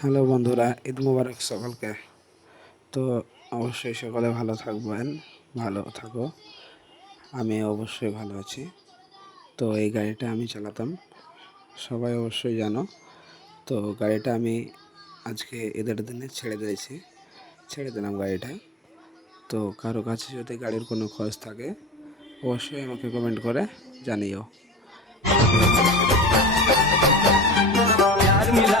Hello বন্ধুরা, ঈদ মুবারক সকলকে। তো অবশ্যই সকলে ভালো থাকবেন, ভালো থাকো। আমি অবশ্যই ভালো আছি। তো এই গাড়িটা আমি চালাতাম, সবাই অবশ্যই জানো। তো গাড়িটা আমি আজকে ঈদের দিনে ছেড়ে দিয়েছি, ছেড়ে দিলাম গাড়িটা। তো কারও কাছে যদি গাড়ির কোনো খরচ থাকে, অবশ্যই আমাকে কমেন্ট করে জানিও। মিলা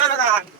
在那个